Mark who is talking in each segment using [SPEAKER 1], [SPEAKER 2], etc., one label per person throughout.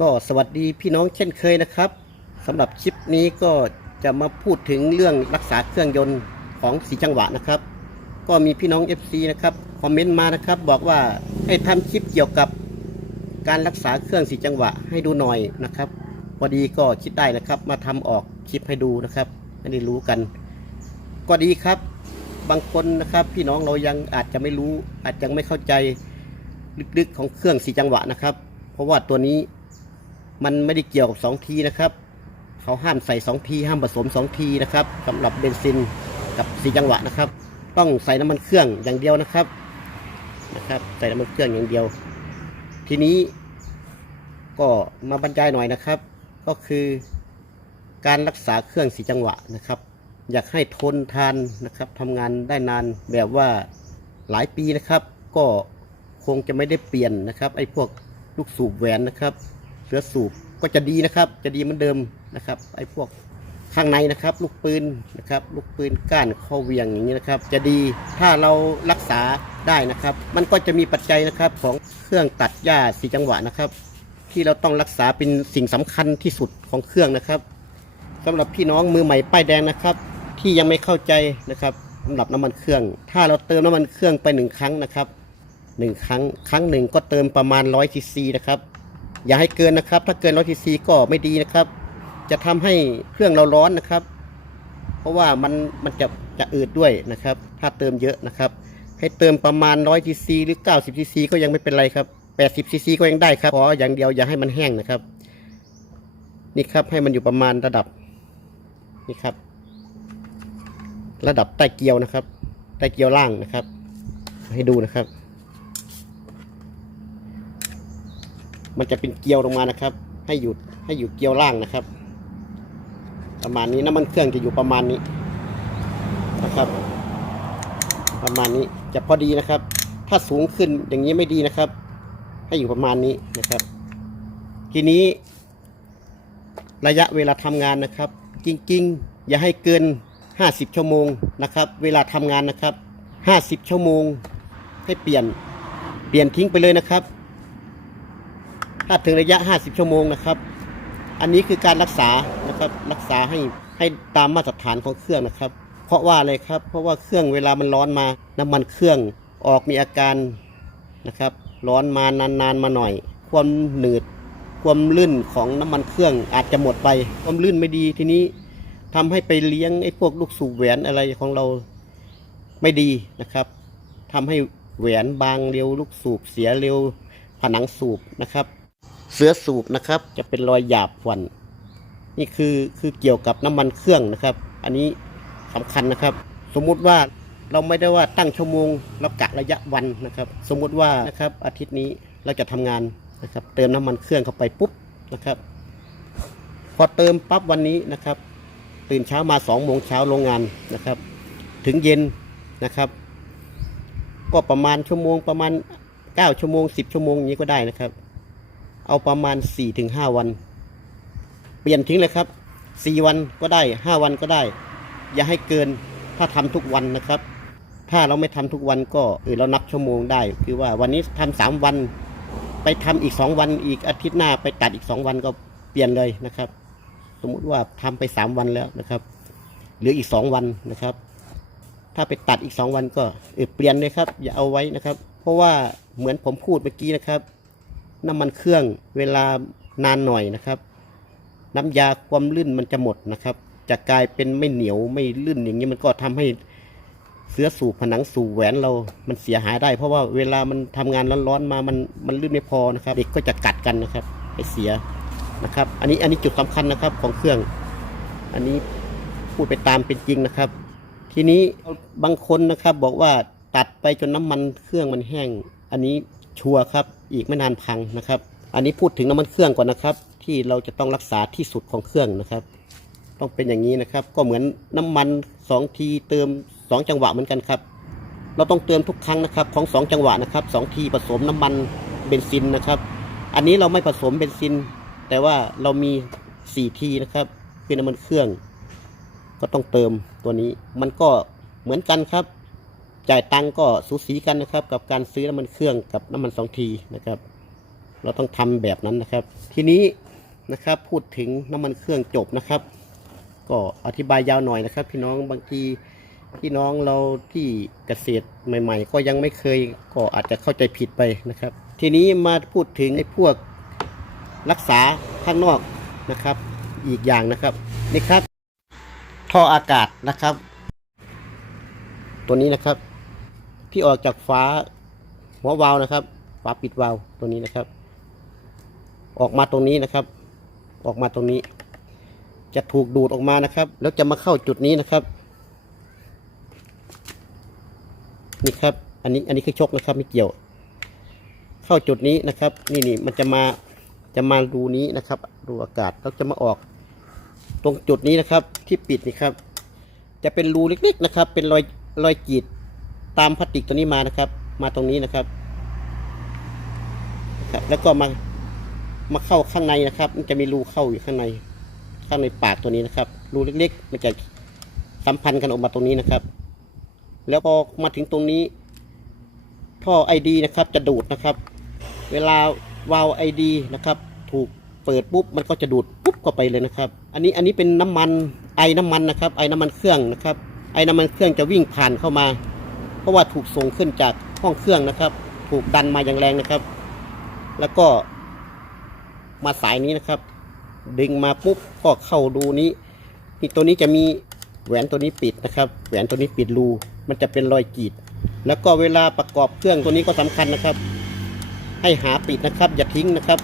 [SPEAKER 1] ก็สวัสดีพี่น้องเช่นเคยนะครับสำหรับคลิปนี้ก็จะมาพูดถึงเรื่องรักษาเครื่องยนต์ของสีจังหวะนะครับ ก็มีพี่น้อง FC นะครับคอมเมนต์มานะครับ บอกว่าให้ทำคลิปเกี่ยวกับการรักษาเครื่องสีจังหวะให้ดูหน่อยนะครับ พอดีก็คิดได้นะครับ มาทำออกคลิปให้ดูนะครับให้ได้รู้กัน ก็ดีครับ บางคนนะครับพี่น้องเรายังอาจจะไม่รู้ อาจจะไม่เข้าใจลึกๆของเครื่องสีจังหวะนะครับ เพราะว่าตัวนี้ มันไม่ได้เกี่ยวกับ2ทีนะครับเขาห้ามใส่2ทีห้ามผสม2ทีนะครับสำหรับเบนซินกับสีจังหวะนะครับ ต้องใส่น้ำมันเครื่องอย่างเดียวนะครับนะครับ ใส่น้ำมันเครื่องอย่างเดียว ทีนี้ก็มาบรรยายหน่อยนะครับ ก็คือการรักษาเครื่องสีจังหวะนะครับ อยากให้ทนทานนะครับทำงานได้นานแบบว่าหลายปีนะครับ ก็คงจะไม่ได้เปลี่ยนนะครับไอ้พวกลูกสูบแหวนนะครับ เสือสูบก็จะดีนะครับ จะดีเหมือนเดิมนะครับ ไอ้พวกข้างในนะครับ ลูกปืนนะครับ ลูกปืนก้านเข้าเวียงอย่างนี้นะครับ จะดีถ้าเรารักษาได้นะครับ มันก็จะมีปัจจัยนะครับของเครื่องตัดหญ้าสีจังหวะนะครับ ที่เราต้องรักษาเป็นสิ่งสำคัญที่สุดของเครื่องนะครับสำหรับพี่น้องมือใหม่ป้ายแดงนะครับ ที่ยังไม่เข้าใจนะครับสำหรับน้ำมันเครื่อง ถ้าเราเติมน้ำมันเครื่องไปหนึ่งครั้งนะครับหนึ่งครั้ง ครั้งหนึ่งก็เติมประมาณร้อยซีซีนะครับ อย่าให้เกินนะครับ ถ้าเกินร้อยซีซีก็ไม่ดีนะครับ จะทำให้เครื่องเราร้อนนะครับ เพราะว่ามันมันจะจะอืดด้วยนะครับ ถ้าเติมเยอะนะครับ ให้เติมประมาณร้อยซีซีหรือเก้าสิบซีซีก็ยังไม่เป็นไรครับแปดสิบซีซีก็ยังได้ครับขออย่างเดียวอย่าให้มันแห้งนะครับ นี่ครับให้มันอยู่ประมาณระดับนี่ครับ ระดับใต้เกลียวนะครับ ใต้เกลียวล่างนะครับ ให้ดูนะครับ มันจะเป็นเกลียวลงมานะครับ ให้หยุดให้อยู่เกลียวล่างนะครับ ประมาณนี้น้ำมันเครื่องจะอยู่ประมาณนี้นะครับ ประมาณนี้จะพอดีนะครับ ถ้าสูงขึ้นอย่างนี้ไม่ดีนะครับ ให้อยู่ประมาณนี้นะครับ ทีนี้ระยะเวลาทำงานนะครับ จริงๆ อย่าให้เกิน 50 ชั่วโมงนะครับ เวลาทำงานนะครับ 50 ชั่วโมง ให้เปลี่ยนเปลี่ยนทิ้งไปเลยนะครับ ถ้าถึงระยะ 50 ชั่วโมงนะครับ อันนี้คือการรักษานะครับรักษาให้ให้ตามมาตรฐานของเครื่องนะครับ เพราะว่าอะไรครับ เพราะว่าเครื่องเวลามันร้อนมาน้ำมันเครื่องออกมีอาการนะครับ ร้อนมานานๆมาหน่อย ความหนืดความลื่นของน้ำมันเครื่องอาจจะหมดไป ความลื่นไม่ดีทีนี้ทำให้ไปเลี้ยงไอ้พวกลูกสูบแหวนอะไรของเราไม่ดีนะครับทำให้แหวนบางเร็วลูกสูบเสียเร็วผนังสูบนะครับ เสือสูบนะครับ จะเป็นรอยหยาบหวัน นี่คือคือเกี่ยวกับน้ำมันเครื่องนะครับ อันนี้สำคัญนะครับ สมมุติว่าเราไม่ได้ว่าตั้งชั่วโมงเรากะระยะวันนะครับ สมมุติว่านะครับอาทิตย์นี้เราจะทำงานนะครับเติมน้ำมันเครื่องเข้าไปปุ๊บนะครับ พอเติมปั๊บวันนี้นะครับ ตื่นเช้ามาสองโมงเช้าโรงงานนะครับ ถึงเย็นนะครับ ก็ประมาณชั่วโมงประมาณเก้าชั่วโมงสิบชั่วโมงอย่างนี้ก็ได้นะครับ เอาประมาณสี่ถึงห้าวัน เปลี่ยนทิ้งเลยครับสี่วันก็ได้ห้าวันก็ได้ อย่าให้เกินถ้าทำทุกวันนะครับ ถ้าเราไม่ทำทุกวันก็เออเรานับชั่วโมงได้ คือว่าวันนี้ทำสามวัน ไปทำอีกสองวันอีกอาทิตย์หน้าไปตัดอีกสองวันก็เปลี่ยนเลยนะครับ สมมุติว่าทำไปสามวันแล้วนะครับเหลืออีกสองวันนะครับ ถ้าไปตัดอีกสองวันก็เออเปลี่ยนเลยครับ อย่าเอาไว้นะครับ เพราะว่าเหมือนผมพูดเมื่อกี้นะครับ น้ำมันเครื่องเวลานานหน่อยนะครับ น้ำยาความลื่นมันจะหมดนะครับ จะกลายเป็นไม่เหนียวไม่ลื่นอย่างนี้มันก็ทำให้เสื้อสูบผนังสูบแหวนเรา มันเสียหายได้ เพราะว่าเวลามันทำงานร้อนๆมา มัน มันลื่นไม่พอนะครับ เด็กก็จะกัดกันนะครับไปเสียนะครับ อันนี้ อันนี้จุดสำคัญนะครับของเครื่อง อันนี้พูดไปตามเป็นจริงนะครับ ทีนี้บางคนนะครับบอกว่าตัดไปจนน้ำมันเครื่องมันแห้ง อันนี้ชัวร์ครับ อีกไม่นานพังนะครับ อันนี้พูดถึงน้ำมันเครื่องก่อนนะครับ ที่เราจะต้องรักษาที่สุดของเครื่องนะครับ ต้องเป็นอย่างนี้นะครับ ก็เหมือนน้ำมันสองทีเติมสองจังหวะเหมือนกันครับ เราต้องเติมทุกครั้งนะครับของสองจังหวะนะครับสองทีผสมน้ำมันเบนซินนะครับ อันนี้เราไม่ผสมเบนซิน แต่ว่าเรามีสี่ทีนะครับคือน้ำมันเครื่อง ก็ต้องเติมตัวนี้ มันก็เหมือนกันครับ จ่ายตังก็สูสีกันนะครับ กับการซื้อน้ำมันเครื่องกับน้ำมันสองทีนะครับ เราต้องทำแบบนั้นนะครับ ทีนี้นะครับพูดถึงน้ำมันเครื่องจบนะครับ ก็อธิบายยาวหน่อยนะครับ พี่น้องบางทีพี่น้องเราที่เกษตรใหม่ ๆ ก็ยังไม่เคยก็อาจจะเข้าใจผิดไปนะครับ ทีนี้มาพูดถึงไอ้พวกรักษาข้างนอกนะครับ อีกอย่างนะครับนี่ครับท่ออากาศนะครับ ตัวนี้นะครับ ที่ออกจากฝาหัววาล์วนะครับ ฝาปิดวาล์วตัวนี้นะครับ ออกมาตรงนี้นะครับ ออกมาตรงนี้ จะถูกดูดออกมานะครับ แล้วจะมาเข้าจุดนี้นะครับนี่ครับ อันนี้อันนี้คือชกนะครับไม่เกี่ยว เข้าจุดนี้นะครับ นี่นี่มันจะมาจะมารูนี้นะครับ รูอากาศแล้วจะมาออก ตรงจุดนี้นะครับ ที่ปิดนี่ครับ จะเป็นรูเล็กๆนะครับ เป็นรอยรอยกีด ตามพลาสติกตัวนี้มานะครับ มาตรงนี้นะครับครับแล้วก็มามาเข้าข้างในนะครับ มันจะมีรูเข้าอยู่ข้างใน ข้างในปากตัวนี้นะครับ รูเล็กๆมันจะสัมพันธ์กันออกมาตรงนี้นะครับ แล้วพอมาถึงตรงนี้ ท่อไอดีนะครับ จะดูดนะครับ เวลาวาล์วไอดีนะครับ ถูกเปิดปุ๊บมันก็จะดูดปุ๊บเข้าไปเลยนะครับ อันนี้อันนี้เป็นน้ำมันไอน้ำมันนะครับ ไอน้ำมันเครื่องนะครับ ไอน้ำมันเครื่องจะวิ่งผ่านเข้ามา เพราะว่าถูกส่งขึ้นจากห้องเครื่องนะครับ ถูกดันมาอย่างแรงนะครับ แล้วก็มาสายนี้นะครับ ดึงมาปุ๊บก็เข้ารูนี้นี่ตัวนี้จะมีแหวนตัวนี้ปิดนะครับ แหวนตัวนี้ปิดรู มันจะเป็นรอยกรีด แล้วก็เวลาประกอบเครื่องตัวนี้ก็สำคัญนะครับ ให้หาปิดนะครับ อย่าทิ้งนะครับ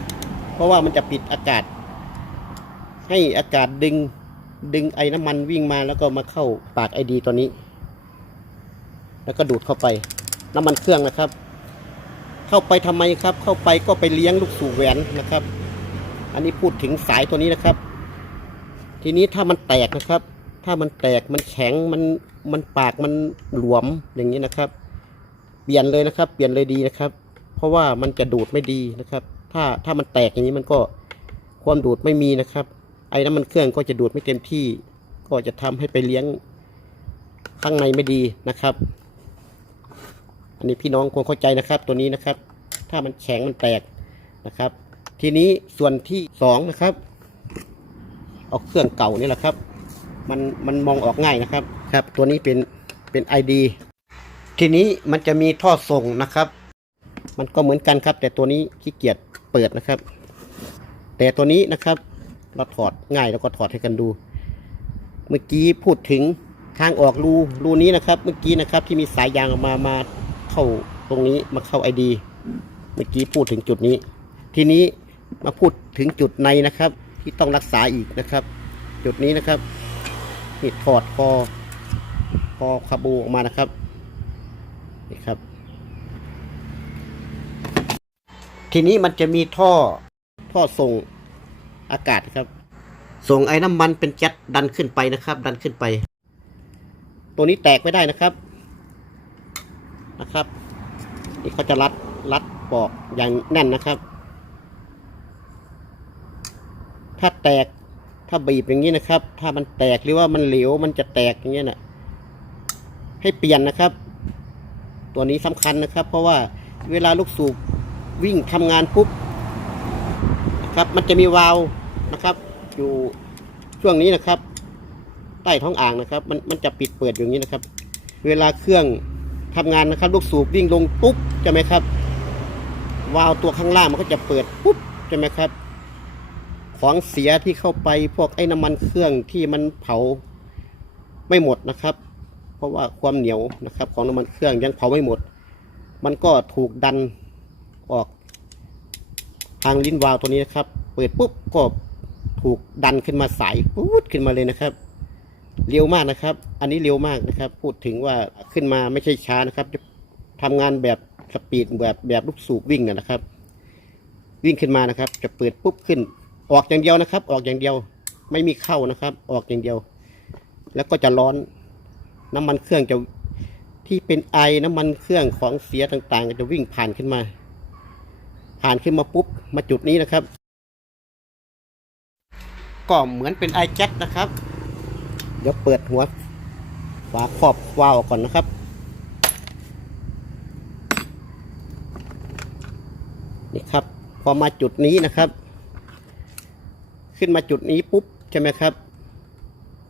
[SPEAKER 1] เพราะว่ามันจะปิดอากาศ ให้อากาศดึงดึงไอ้น้ำมันวิ่งมาแล้วก็มาเข้าปากไอดีตัวนี้ แล้วก็ดูดเข้าไป น้ำมันเครื่องนะครับ เข้าไปทำไมครับ เข้าไปก็ไปเลี้ยงลูกสูบแหวนนะครับ อันนี้พูดถึงสายตัวนี้นะครับ ทีนี้ถ้ามันแตกนะครับ ถ้ามันแตกมันแข็งมันมันปากมันหลวมอย่างนี้นะครับ เปลี่ยนเลยนะครับ เปลี่ยนเลยดีนะครับ เพราะว่ามันจะดูดไม่ดีนะครับ ถ้าถ้ามันแตกอย่างนี้มันก็ความดูดไม่มีนะครับ ไอ้น้ำมันเครื่องก็จะดูดไม่เต็มที่ ก็จะทำให้ไปเลี้ยงข้างในไม่ดีนะครับ อันนี้พี่น้องควรเข้าใจนะครับ ตัวนี้นะครับ ถ้ามันแข็งมันแตกนะครับ ทีนี้ส่วนที่สองนะครับเอาเครื่องเก่านี่แหละครับ มันมันมองออกง่ายนะครับครับ ตัวนี้เป็นเป็น ID ทีนี้มันจะมีท่อส่งนะครับ มันก็เหมือนกันครับ แต่ตัวนี้ขี้เกียจเปิดนะครับ แต่ตัวนี้นะครับ เราถอดง่ายแล้วก็ถอดให้กันดู เมื่อกี้พูดถึงทางออกรูรูนี้นะครับ เมื่อกี้นะครับที่มีสายยางออกมามา เข้าตรงนี้มาเข้า ID เมื่อกี้พูดถึงจุดนี้ ทีนี้มาพูดถึงจุดในนะครับ ที่ต้องรักษาอีกนะครับ จุดนี้นะครับนี่ถอดคอคอคาบูออกมานะครับนี่ครับ ทีนี้มันจะมีท่อท่อส่งอากาศครับ ส่งไอ้น้ำมันเป็นแก๊สดันขึ้นไปนะครับ ดันขึ้นไป ตัวนี้แตกไม่ได้นะครับ นะครับนี่เขาจะรัดรัดปอกอย่างแน่นนะครับ ถ้าแตกถ้าบีบอย่างนี้นะครับ ถ้ามันแตกหรือว่ามันเหลวมันจะแตกอย่างเงี้ยนะให้เปลี่ยนนะครับ ตัวนี้สำคัญนะครับ เพราะว่าเวลาลูกสูบวิ่งทำงานปุ๊บนะครับ มันจะมีวาล์วนะครับ อยู่ช่วงนี้นะครับ ใต้ท้องอ่างนะครับ มันมันจะปิดเปิดอย่างนี้นะครับ เวลาเครื่อง ทำงานนะครับลูกสูบวิ่งลงปุ๊บใช่ไหมครับ วาล์วตัวข้างล่างมันก็จะเปิดปุ๊บใช่ไหมครับ ของเสียที่เข้าไปพวกไอ้น้ำมันเครื่องที่มันเผาไม่หมดนะครับ เพราะว่าความเหนียวนะครับ ของน้ำมันเครื่องยังเผาไม่หมด มันก็ถูกดันออกทางลิ้นวาล์วตัวนี้นะครับ เปิดปุ๊บก็ถูกดันขึ้นมาสายปุ๊ดขึ้นมาเลยนะครับ เร็วมากนะครับ อันนี้เร็วมากนะครับ พูดถึงว่าขึ้นมาไม่ใช่ช้านะครับจะทำงานแบบสปีดแบบแบบลูกสูบวิ่งนะครับ วิ่งขึ้นมานะครับ จะเปิดปุ๊บขึ้น ออกอย่างเดียวนะครับ ออกอย่างเดียว ไม่มีเข้านะครับ ออกอย่างเดียว แล้วก็จะร้อน น้ำมันเครื่องจะที่เป็นไอน้ำมันเครื่องของเสียต่างๆ จะวิ่งผ่านขึ้นมา ผ่านขึ้นมาปุ๊บ มาจุดนี้นะครับ ก็เหมือนเป็นไอแจ็คนะครับ เดี๋ยวเปิดหัวฝาครอบวาล์วออกก่อนนะครับ นี่ครับพออมาจุดนี้นะครับ ขึ้นมาจุดนี้ปุ๊บใช่ไหมครับ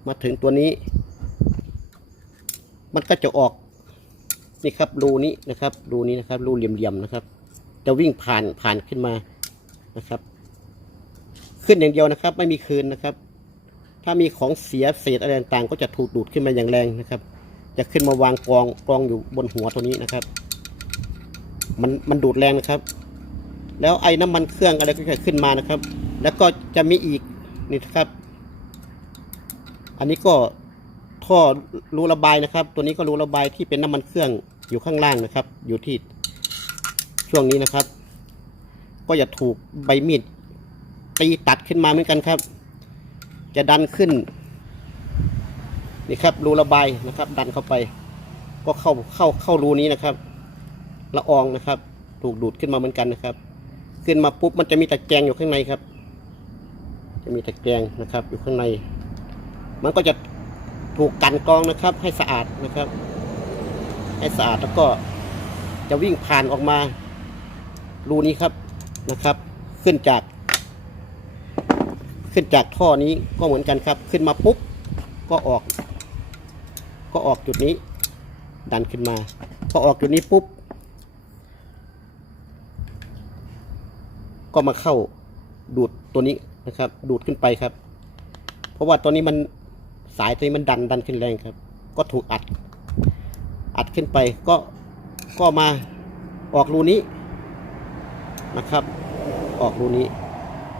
[SPEAKER 1] มาถึงตัวนี้ มันก็จะออกนี่ครับรูนี้นะครับรูนี้นะครับรูเหลี่ยมๆนะครับ จะวิ่งผ่านผ่านขึ้นมานะครับ ขึ้นอย่างเดียวนะครับ ไม่มีคืนนะครับ ถ้ามีของเสียเศษอะไรต่างๆ ก็จะถูกดูดขึ้นมาอย่างแรงนะครับ จะขึ้นมาวางกองกองอยู่บนหัวตัวนี้นะครับ มันมันดูดแรงนะครับ แล้วไอ้น้ำมันเครื่องอะไรก็จะขึ้นมานะครับ แล้วก็จะมีอีกนี่นะครับ อันนี้ก็ท่อรูระบายนะครับ ตัวนี้ก็รูระบายที่เป็นน้ำมันเครื่องอยู่ข้างล่างนะครับ อยู่ที่ช่วงนี้นะครับ ก็จะถูกใบมีดตีตัดขึ้นมาเหมือนกันครับ จะดันขึ้นนี่ครับรูระบายนะครับ ดันเข้าไป ก็เข้าเข้าเข้ารูนี้นะครับละอองนะครับ ถูกดูดขึ้นมาเหมือนกันนะครับ ขึ้นมาปุ๊บมันจะมีตะแกรงอยู่ข้างในครับ จะมีตะแกรงนะครับ อยู่ข้างใน มันก็จะถูกกันกรองนะครับ ให้สะอาดนะครับ ให้สะอาดแล้วก็จะวิ่งผ่านออกมา รูนี้ครับนะครับ ขึ้นจาก ขึ้นจากท่อนี้ก็เหมือนกันครับ ขึ้นมาปุ๊บก็ออก ก็ออกจุดนี้ ดันขึ้นมา พอออกจุดนี้ปุ๊บ ก็มาเข้าดูดตัวนี้นะครับ ดูดขึ้นไปครับ เพราะว่าตัวนี้มันสายตัวนี้มันดันดันขึ้นแรงครับ ก็ถูกอัด อัดขึ้นไปก็ก็มาออกรูนี้นะครับ ออกรูนี้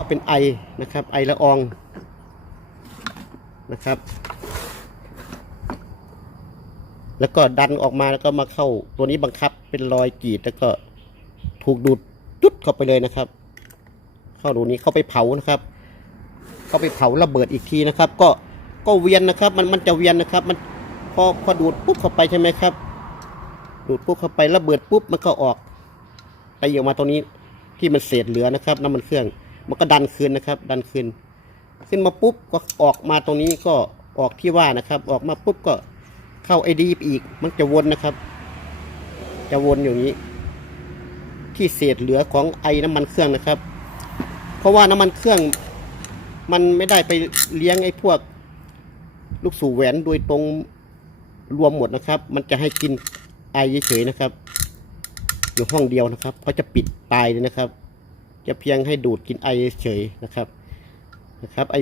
[SPEAKER 1] เป็นไอนะครับ ไอละอองนะครับ แล้วก็ดันออกมาแล้วก็มาเข้า ตัวนี้บังคับเป็นรอยกรีดแล้วก็ถูกดูดจุดเข้าไปเลยนะครับ เข้ารูนี้เข้าไปเผานะครับ เข้าไปเผาระเบิดอีกทีนะครับ ก็ก็เวียนนะครับ มันมันจะเวียนนะครับ มันพอพอดูดปุ๊บเข้าไปใช่ไหมครับ ดูดปุ๊บเข้าไประเบิดปุ๊บมันก็ออก ไปออกมาตรงนี้ที่มันเศษเหลือนะครับน้ำมันเครื่อง มันก็ดันคืนนะครับ ดันคืนขึ้นมาปุ๊บก็ออกมาตรงนี้ก็ออกที่ว่านะครับ ออกมาปุ๊บก็เข้าไอดีอีก มันจะวนนะครับ จะวนอย่างนี้ ที่เศษเหลือของไอ้น้ำมันเครื่องนะครับ เพราะว่าน้ำมันเครื่อง มันไม่ได้ไปเลี้ยงไอ้พวก ลูกสูบแหวนโดยตรงรวมหมดนะครับ มันจะให้กินไอเฉยๆนะครับ อยู่ห้องเดียวนะครับเขาจะปิดตายเลยนะครับ จะเพียงให้ดูดกินไอเฉยนะครับนะครับไอ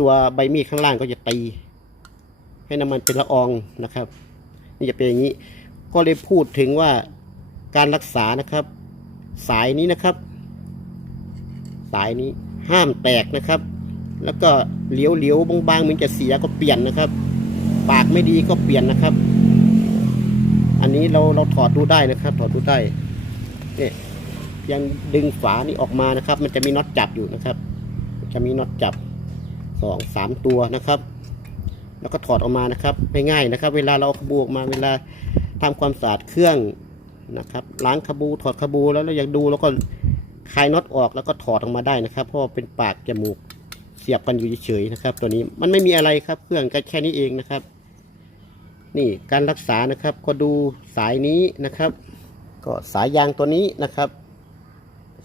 [SPEAKER 1] ตัวใบมีดข้างล่างก็จะตี ให้น้ำมันเป็นละอองนะครับ นี่จะเป็นอย่างนี้ก็เลยพูดถึงว่าการรักษานะครับ สายนี้นะครับ สายนี้ห้ามแตกนะครับ แล้วก็เหลียวเหลียวๆบางๆมันจะเสียก็เปลี่ยนนะครับ ปากไม่ดีก็เปลี่ยนนะครับ อันนี้เราเราถอดดูได้นะครับ ถอดดูได้เนี่ย ยังดึงฝานี่ออกมานะครับ มันจะมีน็อตจับอยู่นะครับ จะมีน็อตจับสองสามตัวนะครับ แล้วก็ถอดออกมานะครับง่ายๆนะครับ เวลาเราเอาขบูออกมาเวลาทำความสะอาดเครื่องนะครับล้างขบูถอดขบูแล้วเราอยากดูแล้วก็คลายน็อตออกแล้วก็ถอดออกมาได้นะครับ เพราะาเป็นปากจมูกเสียบกันอยู่เฉยๆนะครับ ตัวนี้มันไม่มีอะไรครับ เครื่องก็แค่นี้เองนะครับ นี่การรักษานะครับก็ดูสายนี้นะครับ ก็สายยางตัวนี้นะครับ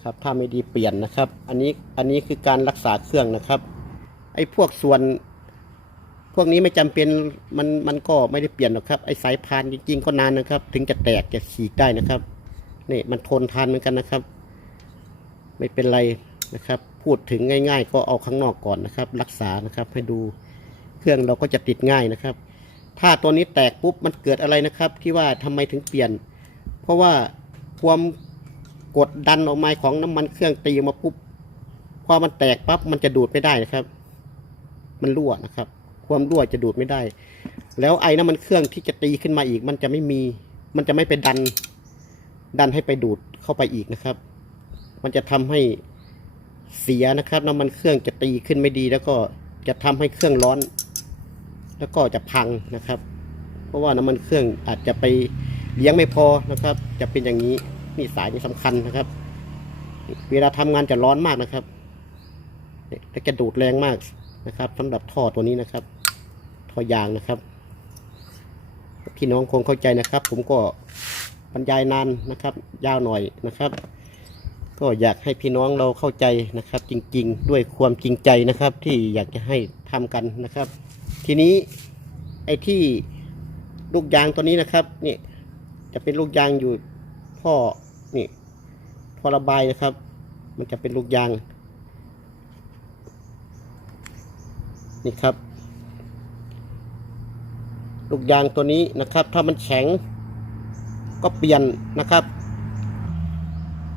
[SPEAKER 1] นะครับ ถ้าไม่ดีเปลี่ยนนะครับ อันนี้อันนี้คือการรักษาเครื่องนะครับ ไอ้พวกส่วน พวกนี้ไม่จำเป็นมันมันก็ไม่ได้เปลี่ยนหรอกครับไอ้สายพานจริงๆก็นานนะครับ ถึงจะแตกจะฉีกได้นะครับนี่มันทนทานเหมือนกันนะครับ ไม่เป็นไรนะครับ พูดถึงง่าย ๆ ก็เอาข้างนอกก่อนนะครับ รักษานะครับให้ดูเครื่องเราก็จะติดง่ายนะครับ ถ้าตัวนี้แตกปุ๊บมันเกิดอะไรนะครับ ที่ว่าทำไมถึงเปลี่ยน เพราะว่าความ กดดันออกมาของน้ำมันเครื่องตีมาปุ๊บพอมันแตกปั๊บมันจะดูดไม่ได้นะครับ มันรั่วนะครับ ความรั่วจะดูดไม่ได้ แล้วไอ้น้ำมันเครื่องที่จะตีขึ้นมาอีก มันจะไม่มี มันจะไม่ไปดัน ดันให้ไปดูดเข้าไปอีกนะครับ มันจะทำให้เสียนะครับ น้ำมันเครื่องจะตีขึ้นไม่ดี แล้วก็จะทำให้เครื่องร้อน แล้วก็จะพังนะครับ เพราะว่าน้ำมันเครื่องอาจจะไปเลี้ยงไม่พอนะครับ จะเป็นอย่างนี้ นี่สายนี่สำคัญนะครับ เวลาทำงานจะร้อนมากนะครับเนี่ยและจะดูดแรงมากนะครับสำหรับท่อตัวนี้นะครับท่อยางนะครับ พี่น้องคงเข้าใจนะครับ ผมก็บรรยายนานนะครับ ยาวหน่อยนะครับ ก็อยากให้พี่น้องเราเข้าใจนะครับ จริง ๆ ด้วยความจริงใจนะครับ ที่อยากจะให้ทำกันนะครับ ทีนี้ไอ้ที่ลูกยางตัวนี้นะครับนี่จะเป็นลูกยางอยู่ท่อ นี่ท่อระบายนะครับ มันจะเป็นลูกยาง นี่ครับ ลูกยางตัวนี้นะครับ ถ้ามันแข็ง ก็เปลี่ยนนะครับ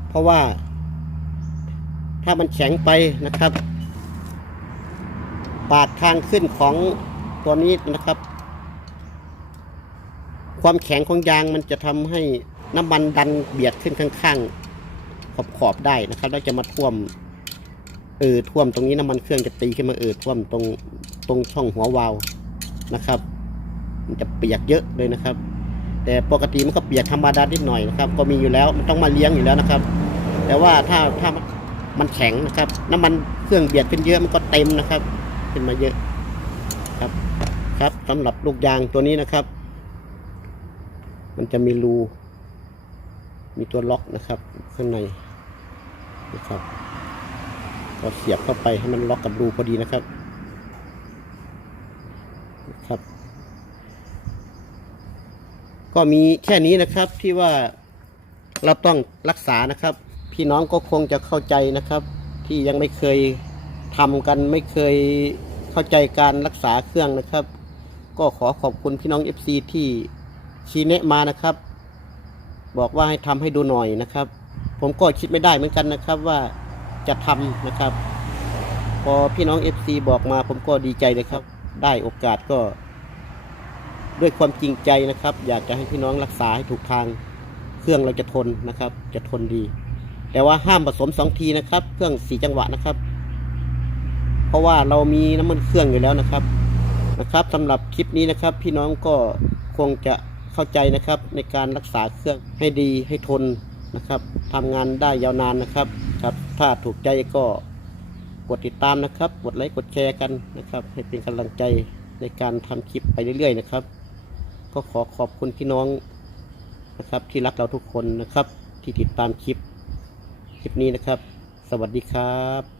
[SPEAKER 1] เพราะว่า ถ้ามันแข็งไปนะครับ ปากทางขึ้นของตัวนี้นะครับ ความแข็งของยางมันจะทำให้ น้ำมันดันเบียดขึ้นข้างๆ ขอบขอบๆได้นะครับ แล้วจะมาท่วม เออท่วมตรงนี้น้ำมันเครื่องจะตีขึ้นมาเออท่วมตรงตรงช่องหัววาล์วนะครับ มันจะเปียกเยอะเลยนะครับ แต่ปกติมันก็เปียกธรรมดานิดหน่อยนะครับ ก็มีอยู่แล้วมันต้องมาเลี้ยงอยู่แล้วนะครับ แต่ว่าถ้าถ้ามันแข็งนะครับ น้ำมันเครื่องเบียดขึ้นเยอะมันก็เต็มนะครับ ขึ้นมาเยอะครับครับสำหรับลูกยางตัวนี้นะครับ มันจะมีรู มีตัวล็อกนะครับ ข้างในนะครับก็เสียบเข้าไปให้มันล็อกกับรูพอดีนะครับนะครับ ก็มีแค่นี้นะครับที่ว่าเราต้องรักษานะครับ พี่น้องก็คงจะเข้าใจนะครับ ที่ยังไม่เคยทำกันไม่เคยเข้าใจการรักษาเครื่องนะครับ ก็ขอขอบคุณพี่น้อง FC ที่ชี้แนะมานะครับ บอกว่าให้ทำให้ดูหน่อยนะครับ ผมก็คิดไม่ได้เหมือนกันนะครับว่าจะทำนะครับ พอพี่น้อง FC บอกมาผมก็ดีใจเลยครับ ได้โอกาสก็ ด้วยความจริงใจนะครับ อยากจะให้พี่น้องรักษาให้ถูกทาง เครื่องเราจะทนนะครับ จะทนดี แต่ว่าห้ามผสมสองทีนะครับ เครื่องสี่จังหวะนะครับ เพราะว่าเรามีน้ำมันเครื่องอยู่แล้วนะครับนะครับสำหรับคลิปนี้นะครับ พี่น้องก็คงจะ เข้าใจนะครับในการรักษาเครื่องให้ดีให้ทนนะครับทำงานได้ยาวนานนะครับครับ ถ้าถูกใจก็กดติดตามนะครับ กดไลค์กดแชร์กันนะครับ ให้เป็นกำลังใจในการทำคลิปไปเรื่อยๆนะครับ ก็ขอขอบคุณพี่น้องนะครับ ที่รักเราทุกคนนะครับ ที่ติดตามคลิปคลิปนี้นะครับ สวัสดีครับ